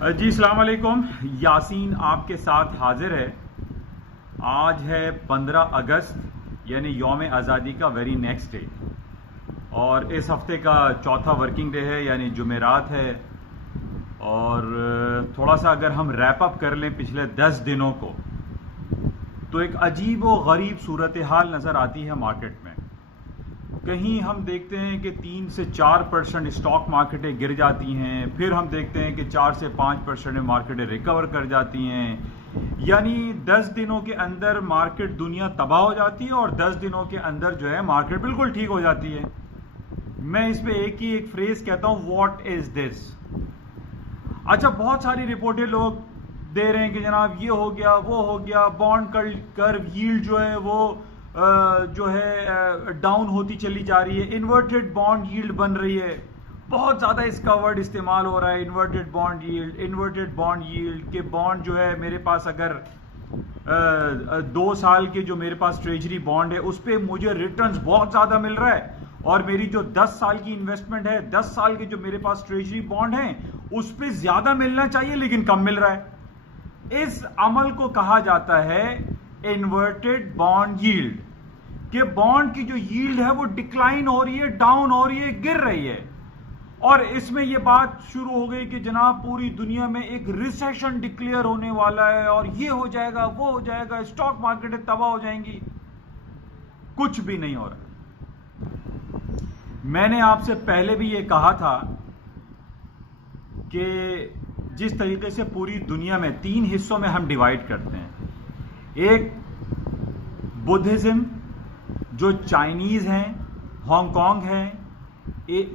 جی السلام علیکم. یاسین آپ کے ساتھ حاضر ہے. آج ہے 15 اگست یعنی یوم آزادی کا ویری نیکسٹ ڈے، اور اس ہفتے کا چوتھا ورکنگ ڈے ہے یعنی جمعرات ہے. اور تھوڑا سا اگر ہم ریپ اپ کر لیں پچھلے 10 دنوں کو، تو ایک عجیب و غریب صورتحال نظر آتی ہے مارکیٹ میں. کہیں ہم دیکھتے ہیں کہ 3 سے 4% اسٹاک مارکیٹیں گر جاتی ہیں، پھر ہم دیکھتے ہیں کہ 4 سے 5% مارکیٹیں ریکور کر جاتی ہیں. یعنی 10 دنوں کے اندر مارکیٹ دنیا تباہ ہو جاتی ہے، اور 10 دنوں کے اندر جو ہے مارکیٹ بالکل ٹھیک ہو جاتی ہے. میں اس پہ ایک فریز کہتا ہوں، واٹ از دس. اچھا، بہت ساری رپورٹیں لوگ دے رہے ہیں کہ جناب یہ ہو گیا، وہ ہو گیا، بانڈ کرو ییلڈ جو ہے وہ ڈاؤن ہوتی چلی جا رہی ہے، انورٹڈ بانڈ ییلڈ بن رہی ہے. بہت زیادہ اس کا ورڈ استعمال ہو رہا ہے، انورٹڈ بانڈ ییلڈ کہ بانڈ جو ہے میرے پاس اگر 2 سال کے جو میرے پاس ٹریجری بانڈ ہے اس پہ مجھے ریٹرنز بہت زیادہ مل رہا ہے، اور میری جو 10 سال کی انویسٹمنٹ ہے، 10 سال کے جو میرے پاس ٹریجری بانڈ ہیں اس پہ زیادہ ملنا چاہیے لیکن کم مل رہا ہے. اس عمل کو کہا جاتا ہے انورٹڈ بانڈ ییلڈ، کہ بانڈ کی جو ییلڈ ہے وہ ڈکلائن ہو رہی ہے، ڈاؤن ہو رہی ہے، گر رہی ہے. اور اس میں یہ بات شروع ہو گئی کہ جناب پوری دنیا میں ایک ریسیشن ڈکلیئر ہونے والا ہے، اور یہ ہو جائے گا، وہ ہو جائے گا، اسٹاک مارکیٹیں تباہ ہو جائیں گی. کچھ بھی نہیں ہو رہا. میں نے آپ سے پہلے بھی یہ کہا تھا کہ جس طریقے سے پوری دنیا میں 3 حصوں میں ہم ڈیوائیڈ کرتے ہیں. ایک بدھزم جو چائنیز ہیں، ہانگ کانگ ہے،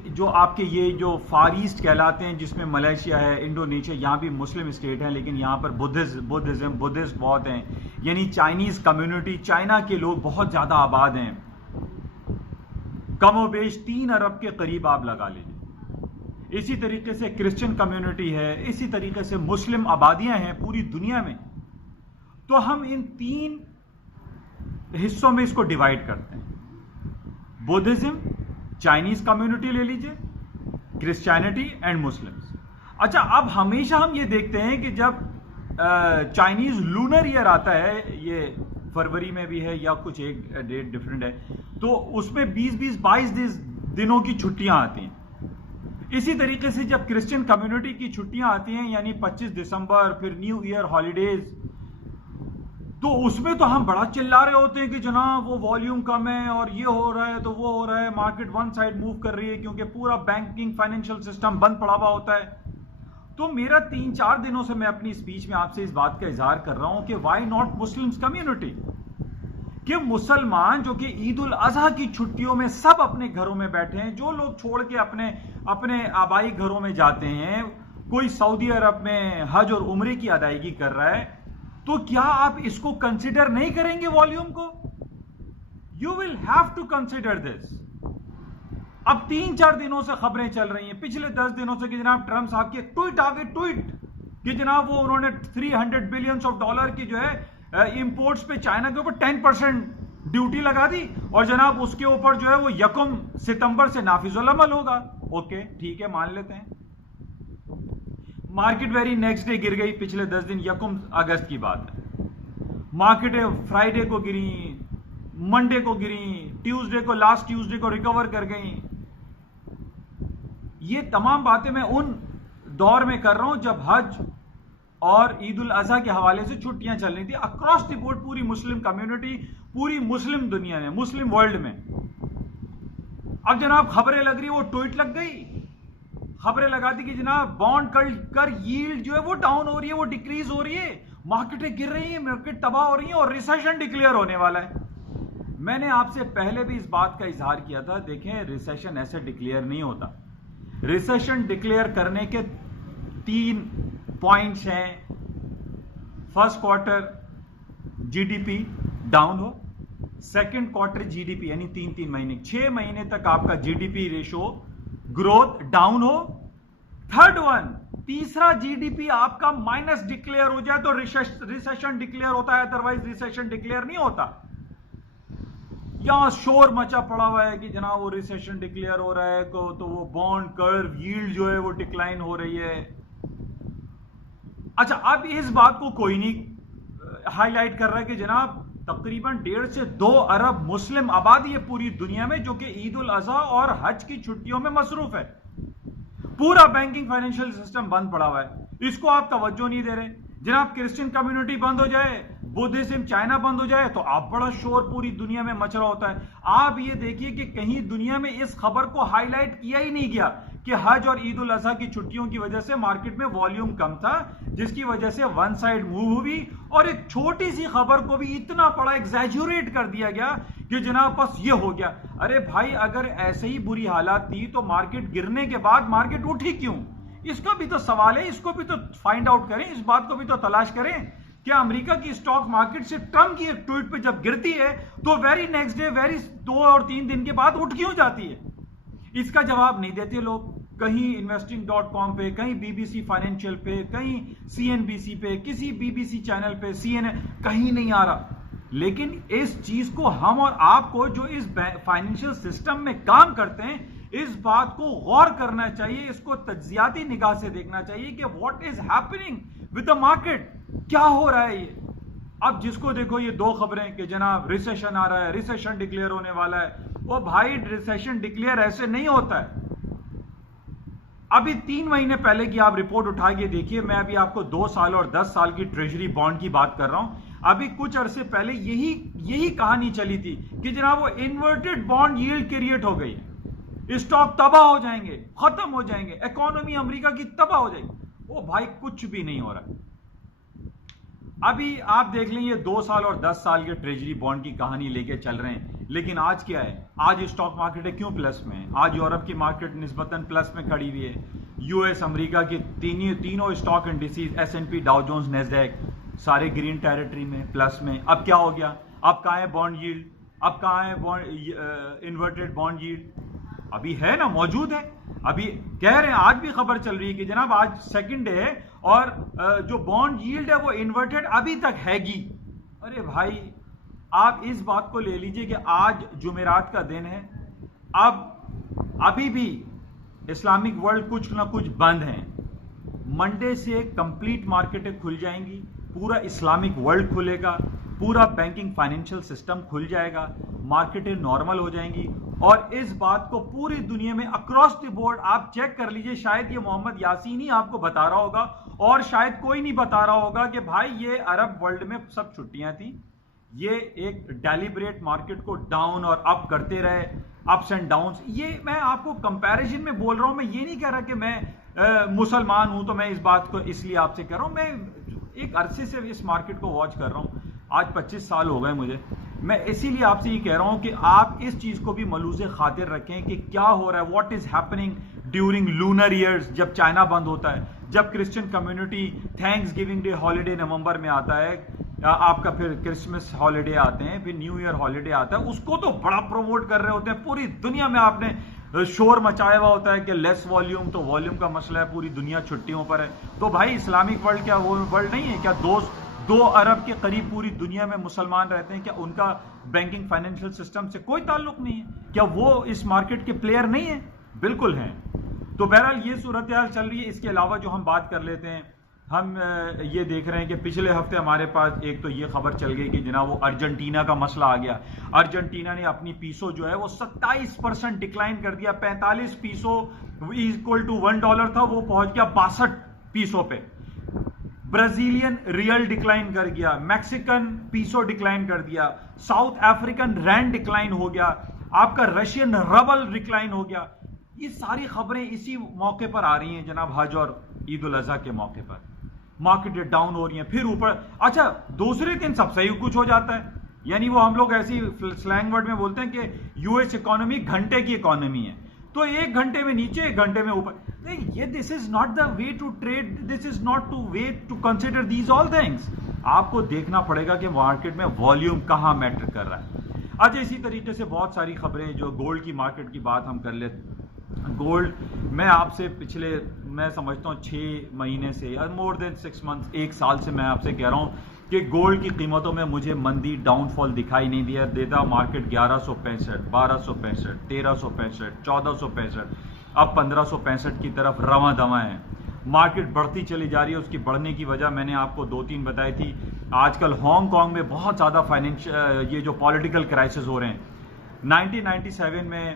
جو آپ کے یہ جو فار ایسٹ کہلاتے ہیں جس میں ملیشیا ہے، انڈونیشیا، یہاں بھی مسلم اسٹیٹ ہیں لیکن یہاں پر بدھسٹ بہت ہیں. یعنی چائنیز کمیونٹی، چائنا کے لوگ بہت زیادہ آباد ہیں، کم و بیش 3 ارب کے قریب آپ لگا لیجیے. اسی طریقے سے کرسچن کمیونٹی ہے، اسی طریقے سے مسلم آبادیاں ہیں پوری دنیا میں. تو ہم ان 3 حصوں میں اس کو ڈیوائیڈ کرتے ہیں. بدھزم، چائنیز کمیونٹی لے لیجئے، کرسچینٹی اینڈ مسلمز. اچھا، اب ہمیشہ ہم یہ دیکھتے ہیں کہ جب چائنیز لونر ایئر آتا ہے، یہ فروری میں بھی ہے یا کچھ ایک ڈیٹ ڈفرینٹ ہے، تو اس میں 22 دنوں کی چھٹیاں آتی ہیں. اسی طریقے سے جب کرسچن کمیونٹی کی چھٹیاں آتی ہیں یعنی 25 دسمبر، پھر نیو ایئر ہالیڈیز، تو اس میں تو ہم بڑا چلا رہے ہوتے ہیں کہ جناب وہ والیوم کم ہے اور یہ ہو رہا ہے تو وہ ہو رہا ہے، مارکیٹ ون سائڈ موو کر رہی ہے کیونکہ پورا بینکنگ فائنینشل سسٹم بند پڑا ہوا ہوتا ہے. تو میرا 3-4 دنوں سے میں اپنی اسپیچ میں آپ سے اس بات کا اظہار کر رہا ہوں کہ وائی ناٹ مسلمز کمیونٹی، کہ مسلمان جو کہ عید الاضحیٰ کی چھٹیوں میں سب اپنے گھروں میں بیٹھے ہیں، جو لوگ چھوڑ کے اپنے آبائی گھروں میں جاتے ہیں، کوئی سعودی عرب میں حج اور عمرے کی ادائیگی کر رہا ہے، تو کیا آپ اس کو کنسیڈر نہیں کریں گے والیوم کو؟ You will have to consider this. اب 3-4 دنوں سے خبریں چل رہی ہیں، پچھلے 10 دنوں سے کہ جناب ٹرمپ صاحب کے ٹویٹ آگے ٹویٹ کہ جناب وہ انہوں نے $300 بلین کی جو ہے امپورٹس پہ چائنا کے اوپر 10% ڈیوٹی لگا دی، اور جناب اس کے اوپر جو ہے وہ 1 ستمبر سے نافذ العمل ہوگا. اوکے ٹھیک ہے، مان لیتے ہیں. مارکیٹ ویری نیکسٹ ڈے گر گئی. پچھلے 10 دن 1 اگست کی بات ہے. مارکیٹیں فرائیڈے کو گریں، منڈے کو گریں، ٹیوزڈے کو، لاسٹ ٹیوزڈے کو ریکور کر گئیں. یہ تمام باتیں میں ان دور میں کر رہا ہوں جب حج اور عید الاضحیٰ کے حوالے سے چھٹیاں چل رہی تھی اکراس دی بورڈ، پوری مسلم کمیونٹی، پوری مسلم دنیا میں، مسلم ورلڈ میں. اب جناب خبریں لگ رہی، وہ ٹویٹ لگ گئی، خبریں لگا دی کہ جناب بانڈ کر ییلڈ جو ہے وہ ڈاؤن ہو رہی ہے، وہ ڈیکریز ہو رہی ہے، مارکیٹیں گر رہی ہیں، مارکیٹ تباہ ہو رہی ہیں، اور ریسیشن ڈکلیئر ہونے والا ہے. میں نے آپ سے پہلے بھی اس بات کا اظہار کیا تھا، دیکھیں ریسیشن ایسے ڈکلیئر نہیں ہوتا. ریسیشن ڈکلیئر کرنے کے 3 پوائنٹس ہیں. First quarter G D P down ہو، second quarter G D P یعنی 3 مہینے، 6 مہینے تک آپ کا G D P ratio growth down ہو. تھرڈ ون، تیسرا جی ڈی پی آپ کا مائنس ڈکلیئر ہو جائے تو ریسیشن ڈکلیئر ہوتا ہے، ادروائز ریسیشن ڈکلیئر نہیں ہوتا. یہاں شور مچا پڑا ہوا ہے کہ جناب وہ ریسیشن ڈکلیئر ہو رہا ہے تو وہ بانڈ کرو ییلڈ جو ہے وہ ڈکلائن ہو رہی ہے. اچھا اب اس بات کو کوئی نہیں ہائی لائٹ کر رہا ہے کہ جناب تقریباً 1.5 سے 2 ارب مسلم آبادی ہے پوری دنیا میں جو کہ عید الاضحیٰ اور حج کی چھٹیوں میں مصروف ہے. پورا بینکنگ فائنینشیل سسٹم بند پڑا ہوا ہے, اس کو آپ توجہ نہیں دے رہے. جناب کرسچن کمیونٹی بند ہو جائے, بدھزم چائنا بند ہو جائے تو آپ بڑا شور پوری دنیا میں مچ رہا ہوتا ہے. آپ یہ دیکھیے کہ کہیں دنیا میں اس خبر کو ہائی لائٹ کیا ہی نہیں گیا کہ حج اور عید الاضحیٰ کی چھٹیوں کی وجہ سے مارکیٹ میں والیوم کم تھا, جس کی وجہ سے ون سائڈ موو ہوئی اور ایک چھوٹی سی خبر کو بھی اتنا بڑا ایگزیجوریٹ کر دیا گیا کہ جناب بس یہ ہو گیا. ارے بھائی اگر ایسے ہی بری حالات تھی تو مارکیٹ گرنے کے بعد مارکیٹ اٹھی کیوں؟ اس کا بھی تو سوال ہے, اس کو بھی تو فائنڈ آؤٹ کریں, اس بات کو بھی تو تلاش کریں. کیا امریکہ کی اسٹاک مارکیٹ سے ٹرمپ کی ایک ٹویٹ پہ جب گرتی ہے تو ویری نیکسٹ ڈے 2 اور 3 دن کے بعد اٹھ کیوں جاتی ہے؟ اس کا جواب نہیں دیتے لوگ. کہیں investing.com پہ, کہیں BBC فائنینشیل پہ, کہیں CNBC پہ, کسی BBC چینل پہ, CNN کہیں نہیں آ رہا. لیکن اس چیز کو ہم اور آپ کو جو اس فائنینشیل سسٹم میں کام کرتے ہیں اس بات کو غور کرنا چاہیے, اس کو تجزیاتی نگاہ سے دیکھنا چاہیے کہ what is happening with the market, کیا ہو رہا ہے. یہ اب جس کو دیکھو یہ 2 خبریں کہ جناب ریسیشن آ رہا ہے, ریسیشن ڈکلیئر ہونے والا ہے. وہ بھائی ریسیشن ڈکلیئر ایسے نہیں ہوتا ہے. ابھی 3 مہینے پہلے کی آپ رپورٹ اٹھا کے دیکھیے, میں ابھی آپ کو 2 سال اور 10 سال کی ٹریجری بانڈ کی بات کر رہا ہوں. ابھی کچھ عرصے پہلے یہی کہانی چلی تھی کہ جناب وہ انورٹڈ بانڈ ییلڈ کریٹ ہو گئی, اسٹاک تباہ ہو جائیں گے, ختم ہو جائیں گے, اکانومی امریکہ کی تباہ ہو جائے گی. وہ بھائی کچھ بھی نہیں ہو رہا. ابھی آپ دیکھ لیں یہ 2 سال اور 10 سال کے ٹریجری بانڈ کی کہانی لے کے چل رہے ہیں, لیکن آج کیا ہے؟ آج اسٹاک مارکیٹ ہے کیوں پلس میں؟ آج یورپ کی مارکیٹ نسبتاً پلس میں کھڑی ہوئی ہے. US امریکہ کی تینوں اسٹاک انڈیسیز S&P ڈاؤ جونز نیسڈیک سارے گرین ٹیریٹری میں پلس میں. اب کیا ہو گیا؟ اب کہاں ہے بانڈ ییلڈ؟ اب کہاں ہے انورٹڈ بانڈ ییلڈ؟ ابھی ہے نا, موجود ہے. ابھی کہہ رہے ہیں, آج بھی خبر چل رہی ہے کہ جناب آج سیکنڈ ڈے ہے اور جو بانڈ ییلڈ ہے وہ انورٹڈ ابھی تک ہے گی. ارے بھائی آپ اس بات کو لے لیجئے کہ آج جمعرات کا دن ہے, ابھی بھی اسلامک ورلڈ کچھ نہ کچھ بند ہیں. منڈے سے کمپلیٹ مارکیٹیں کھل جائیں گی, پورا اسلامک ورلڈ کھلے گا, پورا بینکنگ فائنینشیل سسٹم کھل جائے گا, مارکیٹیں نارمل ہو جائیں گی. اور اس بات کو پوری دنیا میں اکراس دی بورڈ آپ چیک کر لیجئے, شاید یہ محمد یاسین ہی آپ کو بتا رہا ہوگا اور شاید کوئی نہیں بتا رہا ہوگا کہ بھائی یہ عرب ورلڈ میں سب چھٹیاں تھیں. یہ ایک ڈیلیبریٹ مارکیٹ کو ڈاؤن اور اپ کرتے رہے, اپس اینڈ ڈاؤنس. یہ میں آپ کو کمپیریزن میں بول رہا ہوں, میں یہ نہیں کہہ رہا کہ میں مسلمان ہوں تو میں اس بات کو اس لیے آپ سے کہہ رہا ہوں. میں ایک عرصے سے اس مارکیٹ کو واچ کر رہا ہوں, آج 25 سال ہو گئے مجھے. میں اسی لیے آپ سے یہ کہہ رہا ہوں کہ آپ اس چیز کو بھی ملوز خاطر رکھیں کہ کیا ہو رہا ہے, what is happening during lunar years, جب چائنا بند ہوتا ہے, جب Christian community thanksgiving day holiday نومبر میں آتا ہے, آپ کا پھر کرسمس ہالیڈے آتے ہیں, پھر نیو ایئر ہالیڈے آتا ہے, اس کو تو بڑا پروموٹ کر رہے ہوتے ہیں. پوری دنیا میں آپ نے شور مچایا ہوا ہوتا ہے کہ لیس والیوم, تو والیوم کا مسئلہ ہے, پوری دنیا چھٹیوں پر ہے. تو بھائی اسلامک ورلڈ کیا وہ ورلڈ نہیں ہے کیا؟ 2 ارب کے قریب پوری دنیا میں مسلمان رہتے ہیں, کیا ان کا بینکنگ فائنینشیل سسٹم سے کوئی تعلق نہیں ہے؟ کیا وہ اس مارکیٹ کے پلیئر نہیں ہیں؟ بالکل ہیں. تو بہرحال یہ صورتحال چل رہی ہے. اس کے علاوہ جو ہم بات کر لیتے ہیں, ہم یہ دیکھ رہے ہیں کہ پچھلے ہفتے ہمارے پاس ایک تو یہ خبر چل گئی کہ جناب وہ ارجنٹینا کا مسئلہ آ گیا. ارجنٹینا نے اپنی پیسو جو ہے وہ 27% ڈکلائن کر دیا. 45 پیسو ایکول ٹو $1 تھا, وہ پہنچ گیا 62 پیسو پہ. برازیلین ریل ڈکلائن کر گیا, میکسیکن پیسو ڈکلائن کر دیا, ساؤتھ افریکن رینڈ ڈکلائن ہو گیا, آپ کا رشین ربل ڈکلائن ہو گیا. یہ ساری خبریں اسی موقع پر آ رہی ہیں جناب, حج اور عید الاضحیٰ کے موقع پر مارکیٹ ڈاؤن ہو رہی ہیں. پھر اوپر اچھا دوسرے دن سب صحیح کچھ ہو جاتا ہے. یعنی وہ ہم لوگ ایسی سلینگ ورڈ میں بولتے ہیں کہ US اکانومی گھنٹے کی اکانومی ہے, تو 1 گھنٹے میں نیچے 1 گھنٹے میں اوپر. یہ this is not the way to trade, this is not to way to consider these all things. آپ کو دیکھنا پڑے گا کہ مارکیٹ میں والیوم کہاں میٹر کر رہا ہے. اچھا اسی طریقے سے بہت ساری خبریں, جو گولڈ کی مارکیٹ کی بات ہم کر لیتے. گولڈ میں آپ سے پچھلے میں سمجھتا ہوں 6 مہینے سے مور دین 6 منتھس, 1 سال سے میں آپ سے کہہ رہا ہوں کہ گولڈ کی قیمتوں میں مجھے مندی ڈاؤن فال دکھائی نہیں دیتا. مارکیٹ 1165, 1265, 1365, 1465, اب 1565 کی طرف رواں دواں ہے. مارکیٹ بڑھتی چلی جا رہی ہے. اس کی بڑھنے کی وجہ میں نے آپ کو 2-3 بتائی تھی. آج کل ہانگ کانگ میں بہت زیادہ یہ جو پولیٹیکل کرائسس ہو رہے ہیں. 1997 میں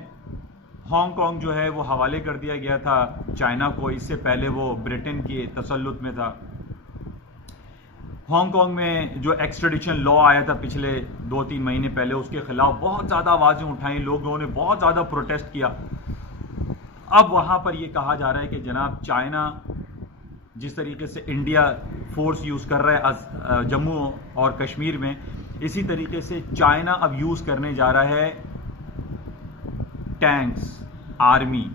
ہانگ کانگ جو ہے وہ حوالے کر دیا گیا تھا چائنا کو. اس سے پہلے وہ برٹن کے تسلط میں تھا. ہانگ کانگ میں جو ایکسٹریڈیشن لا آیا تھا پچھلے 2-3 مہینے پہلے, اس کے خلاف بہت زیادہ آوازیں اٹھائیں, لوگوں نے بہت زیادہ پروٹیسٹ کیا. اب وہاں پر یہ کہا جا رہا ہے کہ جناب چائنا جس طریقے سے انڈیا فورس یوز کر رہا ہے جموں اور کشمیر میں, اسی طریقے سے چائنا اب یوز کرنے جا رہا ہے tanks, army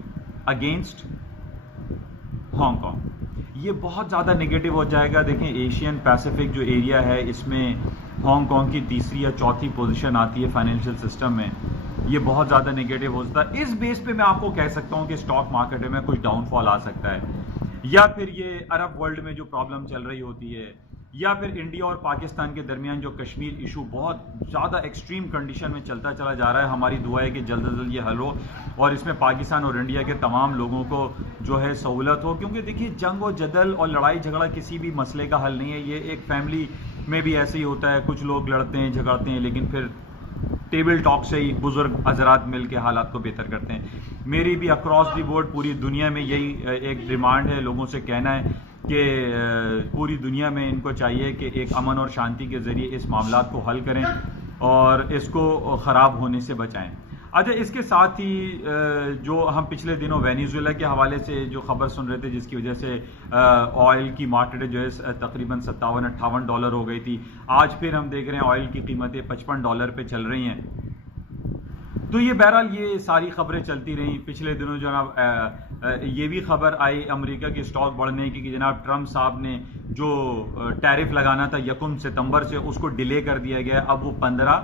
against Hong Kong. یہ بہت زیادہ نگیٹو ہو جائے گا. دیکھیں ایشین پیسیفک جو ایریا ہے اس میں ہانگ کانگ کی تیسری یا چوتھی پوزیشن آتی ہے فائنینشیل سسٹم میں. یہ بہت زیادہ نگیٹو ہوتا ہے. اس بیس پہ میں آپ کو کہہ سکتا ہوں کہ اسٹاک مارکیٹ میں کچھ ڈاؤن فال آ سکتا ہے, یا پھر یہ عرب ورلڈ میں جو پرابلم چل رہی ہوتی ہے, یا پھر انڈیا اور پاکستان کے درمیان جو کشمیر ایشو بہت زیادہ ایکسٹریم کنڈیشن میں چلتا چلا جا رہا ہے. ہماری دعا ہے کہ جلد از جلد یہ حل ہو اور اس میں پاکستان اور انڈیا کے تمام لوگوں کو جو ہے سہولت ہو. کیونکہ دیکھیے جنگ و جدل اور لڑائی جھگڑا کسی بھی مسئلے کا حل نہیں ہے. یہ ایک فیملی میں بھی ایسے ہی ہوتا ہے, کچھ لوگ لڑتے ہیں جھگڑتے ہیں, لیکن پھر ٹیبل ٹاک سے ہی بزرگ حضرات مل کے حالات کو بہتر کرتے ہیں. میری بھی اکراس دی بورڈ پوری دنیا میں یہی ایک ڈیمانڈ ہے, لوگوں سے کہنا ہے کہ پوری دنیا میں ان کو چاہیے کہ ایک امن اور شانتی کے ذریعے اس معاملات کو حل کریں اور اس کو خراب ہونے سے بچائیں. اچھا, اس کے ساتھ ہی جو ہم پچھلے دنوں وینیزویلا کے حوالے سے جو خبر سن رہے تھے جس کی وجہ سے آئل کی مارکیٹ جو ہے تقریباً $57-58 ہو گئی تھی, آج پھر ہم دیکھ رہے ہیں آئل کی قیمتیں $55 پہ چل رہی ہیں. تو یہ بہرحال یہ ساری خبریں چلتی رہیں. پچھلے دنوں جناب یہ بھی خبر آئی امریکہ کے اسٹاک بڑھنے کی کہ جناب ٹرمپ صاحب نے جو ٹیرف لگانا تھا 1 ستمبر سے اس کو ڈیلے کر دیا گیا, اب وہ 15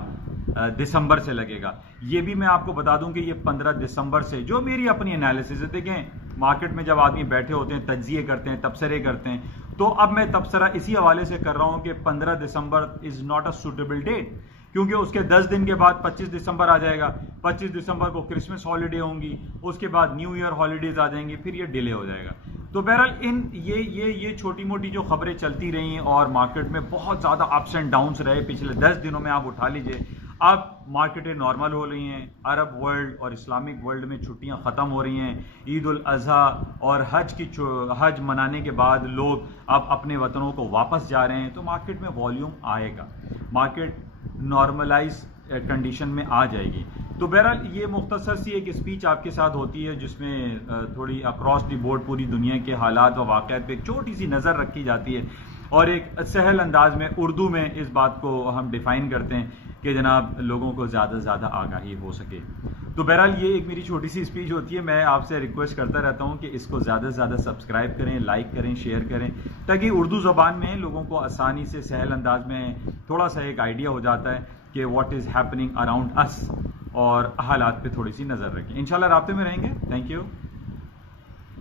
دسمبر سے لگے گا. یہ بھی میں آپ کو بتا دوں کہ یہ 15 دسمبر سے, جو میری اپنی انالیسس ہے, دیکھیں مارکیٹ میں جب آدمی بیٹھے ہوتے ہیں تجزیے کرتے ہیں تبصرے کرتے ہیں, تو اب میں تبصرہ اسی حوالے سے کر رہا ہوں کہ 15 December is not a suitable date, کیونکہ اس کے 10 دن کے بعد 25 دسمبر آ جائے گا. 25 دسمبر کو کرسمس ہالیڈے ہوں گی, اس کے بعد نیو ایئر ہالیڈیز آ جائیں گی, پھر یہ ڈیلے ہو جائے گا. تو بہرحال یہ چھوٹی موٹی جو خبریں چلتی رہیں اور مارکیٹ میں بہت زیادہ اپس اینڈ ڈاؤنس رہے پچھلے 10 دنوں میں, آپ اٹھا لیجئے اب مارکیٹیں نارمل ہو رہی ہیں. عرب ورلڈ اور اسلامک ورلڈ میں چھٹیاں ختم ہو رہی ہیں, عید الاضحیٰ اور حج منانے کے بعد لوگ اب اپنے وطنوں کو واپس جا رہے ہیں, تو مارکیٹ میں والیوم آئے گا, مارکیٹ نارملائز کنڈیشن میں آ جائے گی. تو بہرحال یہ مختصر سی ایک اسپیچ آپ کے ساتھ ہوتی ہے جس میں تھوڑی اکراس دی بورڈ پوری دنیا کے حالات و واقعات پہ ایک چھوٹی سی نظر رکھی جاتی ہے, اور ایک سہل انداز میں اردو میں اس بات کو ہم ڈیفائن کرتے ہیں کہ جناب لوگوں کو زیادہ سے زیادہ آگاہی ہو سکے. تو بہرحال یہ ایک میری چھوٹی سی اسپیچ ہوتی ہے. میں آپ سے ریکویسٹ کرتا رہتا ہوں کہ اس کو زیادہ سے زیادہ سبسکرائب کریں, لائک کریں, شیئر کریں, تاکہ اردو زبان میں لوگوں کو آسانی سے سہل انداز میں تھوڑا سا ایک آئیڈیا ہو جاتا ہے کہ واٹ از ہیپننگ اراؤنڈ اس, اور حالات پہ تھوڑی سی نظر رکھیں. انشاءاللہ رابطے میں رہیں گے. Thank you.